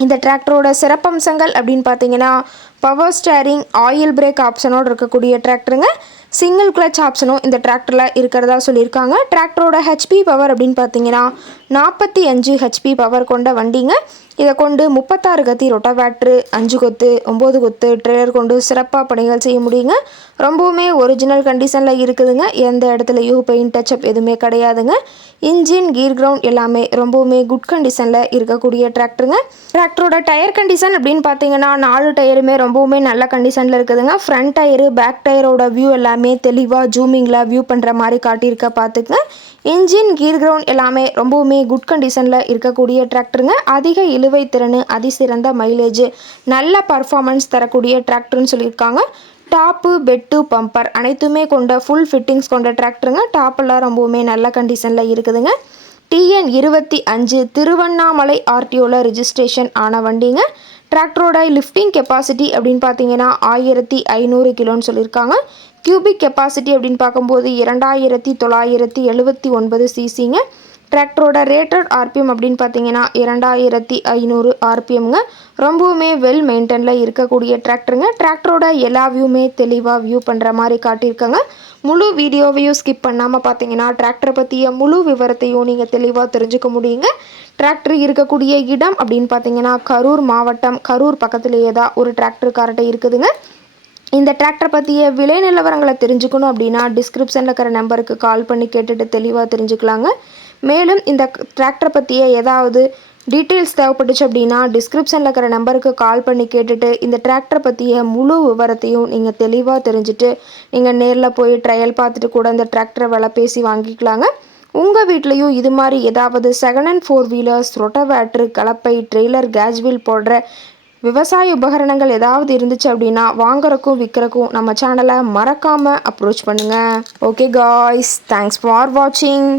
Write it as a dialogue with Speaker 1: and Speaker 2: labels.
Speaker 1: இந்த டிராக்டரோட சிறப்பம்சங்கள் அப்படின்னு பார்த்தீங்கன்னா பவர் ஸ்டேரிங் ஆயில் பிரேக் ஆப்ஷனோடு இருக்கக்கூடிய டிராக்டருங்க சிங்கிள் கிளச் ஆப்ஷனும் இந்த டிராக்டரில் இருக்கிறதா சொல்லியிருக்காங்க. டிராக்டரோட ஹெச்பி பவர் அப்படின்னு பார்த்தீங்கன்னா நாற்பத்தி அஞ்சு ஹெச்பி பவர் கொண்ட வண்டிங்க. இதை கொண்டு முப்பத்தாறு கத்தி ரொட்டோவேட்ரு அஞ்சு கொத்து ஒம்பது கொத்து ட்ரெய்லர் கொண்டு சிறப்பாக பணிகள் செய்ய முடியுங்க. ரொம்பவுமே ஒரிஜினல் கண்டிஷனில் இருக்குதுங்க. எந்த இடத்துலையும் பெயிண்ட் டச்சப் எதுவுமே கிடையாதுங்க. இன்ஜின் கீர் கிரவுண்ட் எல்லாமே ரொம்பவுமே குட் கண்டிஷனில் இருக்கக்கூடிய டிராக்டருங்க டிராக்டரோட டயர் கண்டிஷன் அப்படின்னு பார்த்தீங்கன்னா நாலு டயருமே ரொம்பவுமே நல்ல கண்டிஷனில் இருக்குதுங்க. ஃப்ரண்ட் டயரு பேக் டயரோட வியூ எல்லாமே தெளிவாக ஜூமிங்கில் வியூ பண்ணுற மாதிரி காட்டியிருக்க பார்த்துக்குங்க இன்ஜின் கீர் கிரவுண்ட் எல்லாமே ரொம்பவுமே குட் கண்டிஷனில் இருக்கக்கூடிய டிராக்டருங்க அதிக இழுவை திறன் அதிசிறந்த மைலேஜ் நல்ல பர்ஃபார்மன்ஸ் தரக்கூடிய டிராக்டர்னு சொல்லியிருக்காங்க. டாப்பு பெட்டு பம்பர் அனைத்துமே கொண்ட ஃபுல் ஃபிட்டிங்ஸ் கொண்ட டிராக்டருங்க டாப்பெல்லாம் ரொம்பவுமே நல்ல கண்டிஷனில் இருக்குதுங்க. டிஎன் இருபத்தி அஞ்சு திருவண்ணாமலை ஆர்டிஓவில் ரிஜிஸ்ட்ரேஷன் ஆன வண்டிங்க. டிராக்டரோட லிஃப்டிங் கெப்பாசிட்டி அப்படின்னு பார்த்தீங்கன்னா ஆயிரத்தி ஐநூறு கிலோன்னு சொல்லியிருக்காங்க. கியூபிக் கெப்பாசிட்டி அப்படின்னு பார்க்கும்போது இரண்டாயிரத்தி தொள்ளாயிரத்தி எழுபத்தி ஒன்பது சிசிங்க டிராக்டரோட ரேட்டட் ஆர்பிஎம் அப்படின்னு பார்த்தீங்கன்னா இரண்டாயிரத்தி ஐநூறு ஆர்பிஎம்ங்க ரொம்பவுமே வெல் மெயின்டெனில் இருக்கக்கூடிய டிராக்டருங்க டிராக்டரோட எல்லா வியூமே தெளிவாக வியூ பண்ணுற மாதிரி காட்டியிருக்காங்க. முழு வீடியோவையும் ஸ்கிப் பண்ணாமல் பார்த்தீங்கன்னா டிராக்டரை பற்றிய முழு விவரத்தையும் நீங்கள் தெளிவாக தெரிஞ்சுக்க முடியுங்க. டிராக்டர் இருக்கக்கூடிய இடம் அப்படின்னு பார்த்தீங்கன்னா கரூர் மாவட்டம் கரூர் பக்கத்துலேயே தான் ஒரு டிராக்டர் கார்ட்டை இருக்குதுங்க. இந்த டிராக்டர் பற்றிய விலை நிலவரங்களை தெரிஞ்சுக்கணும் அப்படின்னா டிஸ்கிரிப்ஷனில் இருக்கிற நம்பருக்கு கால் பண்ணி கேட்டுட்டு தெளிவாக தெரிஞ்சுக்கலாங்க. மேலும் இந்த டிராக்டரை பற்றிய ஏதாவது டீட்டெயில்ஸ் தேவைப்பட்டுச்சு அப்படின்னா டிஸ்கிரிப்ஷனில் இருக்கிற நம்பருக்கு கால் பண்ணி கேட்டுட்டு இந்த டிராக்டரை பற்றிய முழு விவரத்தையும் நீங்கள் தெளிவாக தெரிஞ்சுட்டு நீங்கள் நேரில் போய் ட்ரையல் பார்த்துட்டு கூட இந்த டிராக்டரை விலை பேசி வாங்கிக்கலாங்க. உங்கள் வீட்லேயும் இது மாதிரி ஏதாவது second and four wheelers rotavator கலப்பை ட்ரெய்லர் கேஜ்வீல் போடுற விவசாய உபகரணங்கள் ஏதாவது இருந்துச்சு அப்படின்னா வாங்குறக்கும் விற்கிறக்கும் நம்ம சேனலை மறக்காமல் அப்ரோச் பண்ணுங்கள் ஓகே காய்ஸ் தேங்க்ஸ் ஃபார் வாட்சிங்